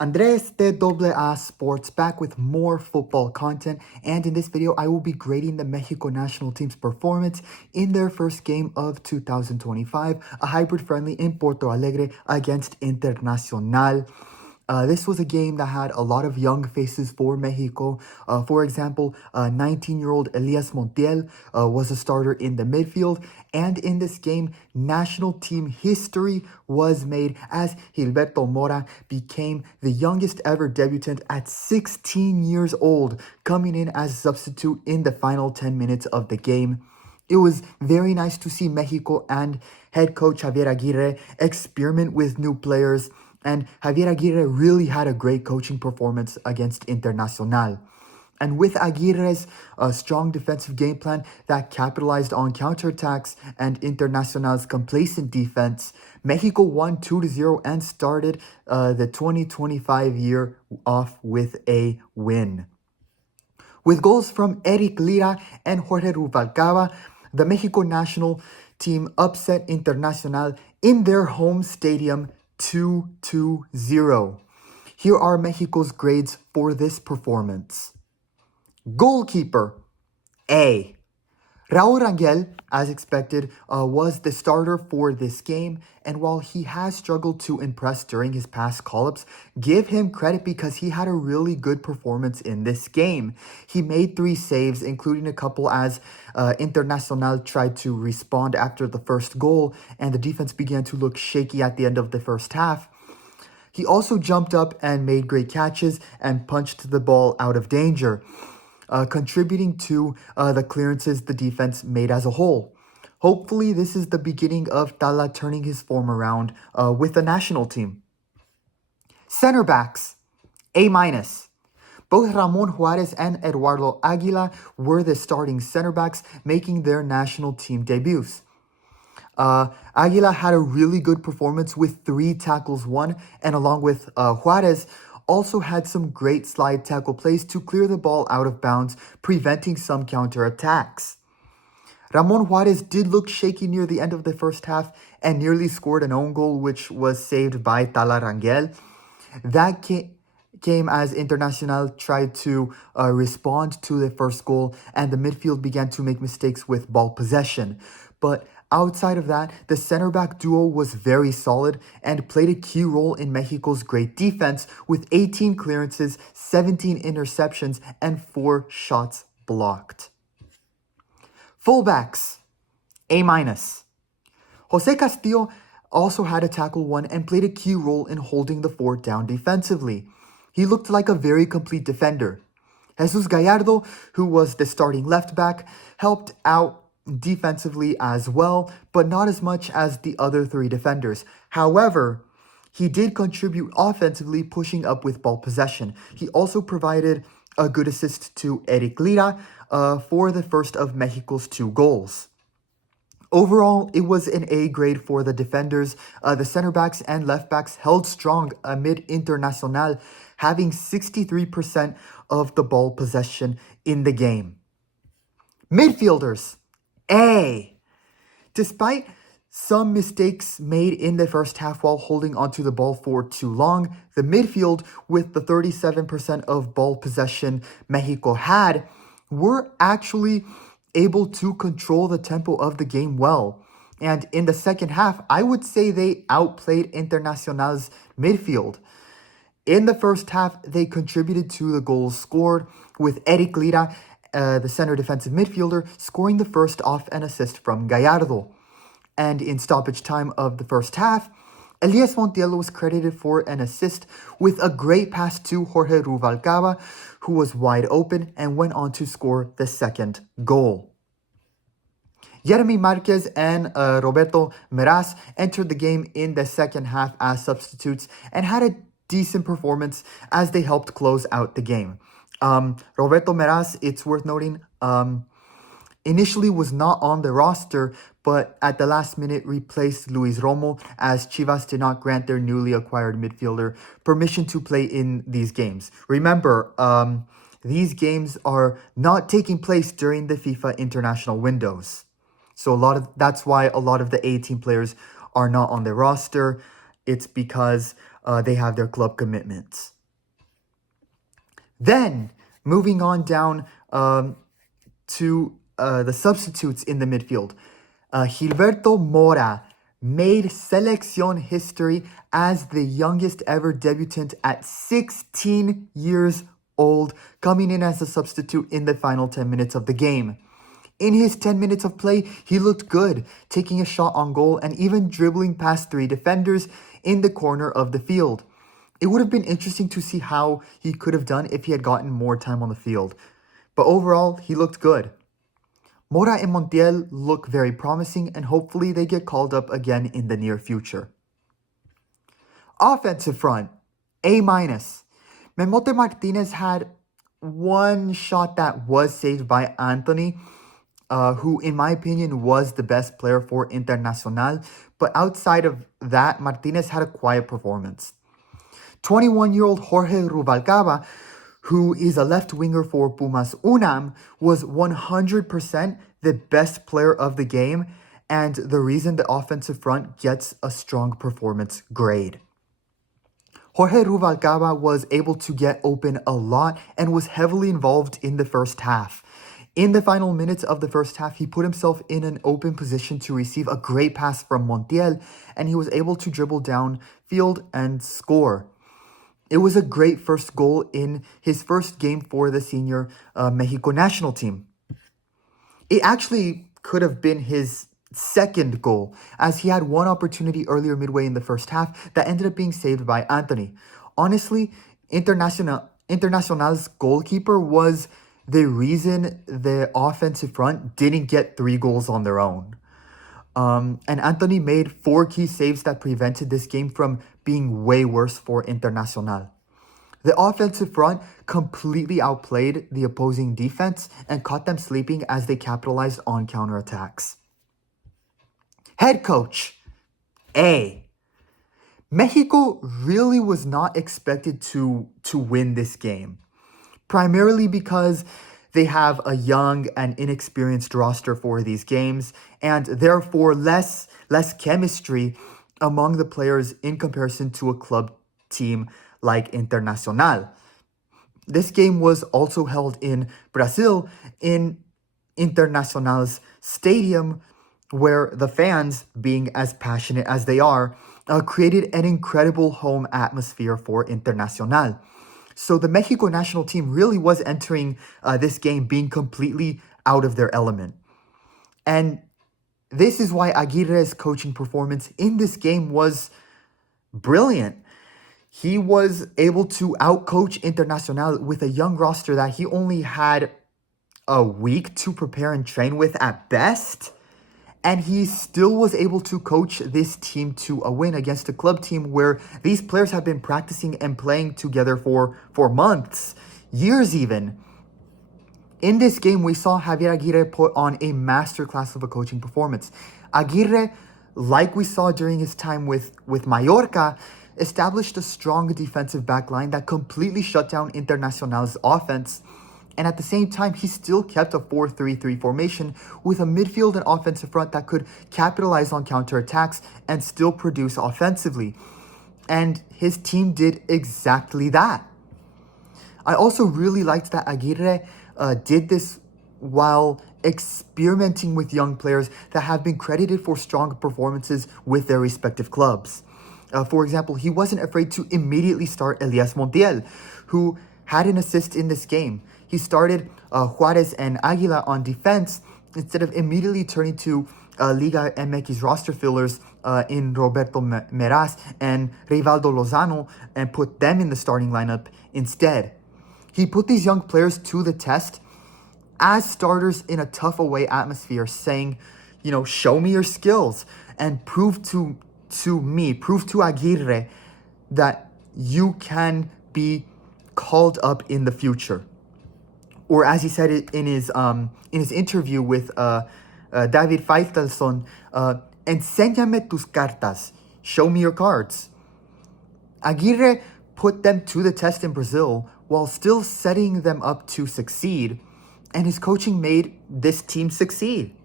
Andres de AA Sports back with more football content, and in this video I will be grading the Mexico national team's performance in their first game of 2025, a hybrid friendly in Porto Alegre against Internacional. This was a game that had a lot of young faces for Mexico. For example, 19-year-old Elias Montiel was a starter in the midfield. And in this game, national team history was made as Gilberto Mora became the youngest ever debutant at 16 years old, coming in as a substitute in the final 10 minutes of the game. It was very nice to see Mexico and head coach Javier Aguirre experiment with new players, and Javier Aguirre really had a great coaching performance against Internacional. And with Aguirre's strong defensive game plan that capitalized on counterattacks and Internacional's complacent defense, Mexico won 2-0 and started the 2025 year off with a win. With goals from Eric Lira and Jorge Rubalcaba, the Mexico national team upset Internacional in their home stadium 2-0. Here are Mexico's grades for this performance. Goalkeeper, A. Raul Rangel, as expected, was the starter for this game, and while he has struggled to impress during his past call-ups, give him credit because he had a really good performance in this game. He made 3 saves, including a couple as Internacional tried to respond after the first goal, and the defense began to look shaky at the end of the first half. He also jumped up and made great catches and punched the ball out of danger, contributing to the clearances the defense made as a whole. Hopefully, this is the beginning of Tala turning his form around with the national team. Center backs, A-. Both Ramon Juarez and Eduardo Aguila were the starting center backs, making their national team debuts. Aguila had a really good performance with 3 tackles won, and along with Juarez, also had some great slide tackle plays to clear the ball out of bounds, preventing some counterattacks. Ramon Juarez did look shaky near the end of the first half and nearly scored an own goal, which was saved by Tala Rangel. That came as Internacional tried to respond to the first goal, and the midfield began to make mistakes with ball possession. But outside of that, the center back duo was very solid and played a key role in Mexico's great defense with 18 clearances, 17 interceptions, and 4 shots blocked. Fullbacks, A-. Jose Castillo also had a tackle won and played a key role in holding the fort down defensively. He looked like a very complete defender. Jesus Gallardo, who was the starting left back, helped out defensively as well, but not as much as the other 3 defenders. However, he did contribute offensively, pushing up with ball possession. He also provided a good assist to Eric Lira for the first of Mexico's 2 goals. Overall, it was an A grade for the defenders. The center backs and left backs held strong amid Internacional having 63% of the ball possession in the game. Midfielders, A. Despite some mistakes made in the first half while holding onto the ball for too long, the midfield, with the 37% of ball possession Mexico had, were actually able to control the tempo of the game well. And in the second half, I would say they outplayed Internacional's midfield. In the first half, they contributed to the goals scored, with Eric Lira, the center defensive midfielder, scoring the first off an assist from Gallardo. And in stoppage time of the first half, Elias Montiel was credited for an assist with a great pass to Jorge Rubalcaba, who was wide open and went on to score the second goal. Yeremy Marquez and Roberto Meraz entered the game in the second half as substitutes and had a decent performance as they helped close out the game. Roberto Meraz, it's worth noting, initially was not on the roster, but at the last minute replaced Luis Romo as Chivas did not grant their newly acquired midfielder permission to play in these games. Remember, these games are not taking place during the FIFA international windows. So that's why a lot of the A-team players are not on the roster. It's because they have their club commitments. Then, moving on down to the substitutes in the midfield. Gilberto Mora made Selección history as the youngest ever debutant at 16 years old, coming in as a substitute in the final 10 minutes of the game. In his 10 minutes of play, he looked good, taking a shot on goal and even dribbling past 3 defenders in the corner of the field. It would have been interesting to see how he could have done if he had gotten more time on the field. But overall, he looked good. Mora and Montiel look very promising, and hopefully they get called up again in the near future. Offensive front, A-. Memote Martinez had one shot that was saved by Anthony, who in my opinion was the best player for Internacional. But outside of that, Martinez had a quiet performance. 21-year-old Jorge Rubalcaba, who is a left winger for Pumas UNAM, was 100% the best player of the game and the reason the offensive front gets a strong performance grade. Jorge Rubalcaba was able to get open a lot and was heavily involved in the first half. In the final minutes of the first half, he put himself in an open position to receive a great pass from Montiel, and he was able to dribble down field and score. It was a great first goal in his first game for the senior Mexico national team. It actually could have been his second goal, as he had one opportunity earlier midway in the first half that ended up being saved by Anthony. Honestly, Internacional's goalkeeper was the reason the offensive front didn't get 3 goals on their own. And Anthony made 4 key saves that prevented this game from being way worse for Internacional. The offensive front completely outplayed the opposing defense and caught them sleeping as they capitalized on counterattacks. Head coach, A. Mexico really was not expected to win this game, primarily because they have a young and inexperienced roster for these games, and therefore less chemistry among the players in comparison to a club team like Internacional. This game was also held in Brazil, in Internacional's stadium, where the fans, being as passionate as they are, created an incredible home atmosphere for Internacional. So the Mexico national team really was entering this game being completely out of their element. And this is why Aguirre's coaching performance in this game was brilliant. He was able to outcoach Internacional with a young roster that he only had a week to prepare and train with at best. And he still was able to coach this team to a win against a club team where these players have been practicing and playing together for months, years even. In this game, we saw Javier Aguirre put on a masterclass of a coaching performance. Aguirre, like we saw during his time with Mallorca, established a strong defensive backline that completely shut down Internacional's offense. And at the same time, he still kept a 4-3-3 formation with a midfield and offensive front that could capitalize on counterattacks and still produce offensively. And his team did exactly that. I also really liked that Aguirre did this while experimenting with young players that have been credited for strong performances with their respective clubs. For example, he wasn't afraid to immediately start Elias Montiel, who had an assist in this game. He started Juarez and Aguila on defense instead of immediately turning to Liga MX roster fillers in Roberto Meraz and Rivaldo Lozano and put them in the starting lineup instead. He put these young players to the test as starters in a tough away atmosphere, saying, show me your skills and prove to Aguirre that you can be called up in the future. Or as he said it in his interview with David Faitelson, enséñame tus cartas, show me your cards. Aguirre put them to the test in Brazil while still setting them up to succeed, and his coaching made this team succeed.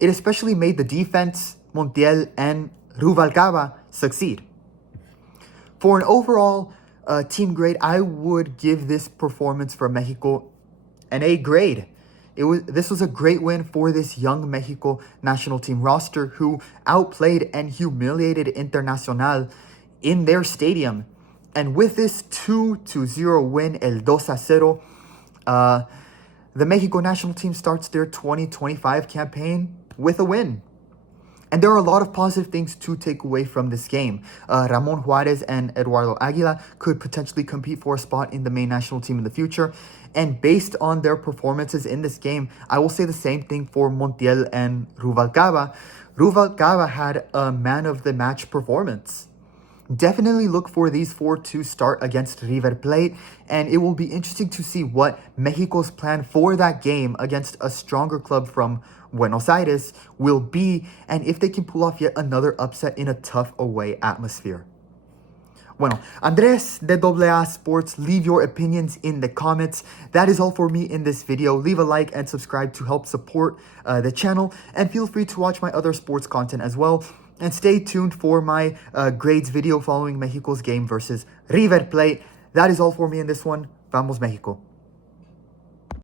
It especially made the defense, Montiel, and Rubalcaba succeed. For an overall team grade, I would give this performance for Mexico an A grade. This was a great win for this young Mexico national team roster who outplayed and humiliated Internacional in their stadium. And with this 2-0 win, el 2-0, the Mexico national team starts their 2025 campaign with a win. And there are a lot of positive things to take away from this game. Ramon Juarez and Eduardo Aguila could potentially compete for a spot in the main national team in the future. And based on their performances in this game, I will say the same thing for Montiel and Rubalcaba. Rubalcaba had a man of the match performance. Definitely look for these four to start against River Plate, and it will be interesting to see what Mexico's plan for that game against a stronger club from Buenos Aires will be, and if they can pull off yet another upset in a tough away atmosphere. Bueno, Andres de AA Sports, leave your opinions in the comments. That is all for me in this video. Leave a like and subscribe to help support the channel, and feel free to watch my other sports content as well. And stay tuned for my grades video following Mexico's game versus River Plate. That is all for me in this one. Vamos Mexico.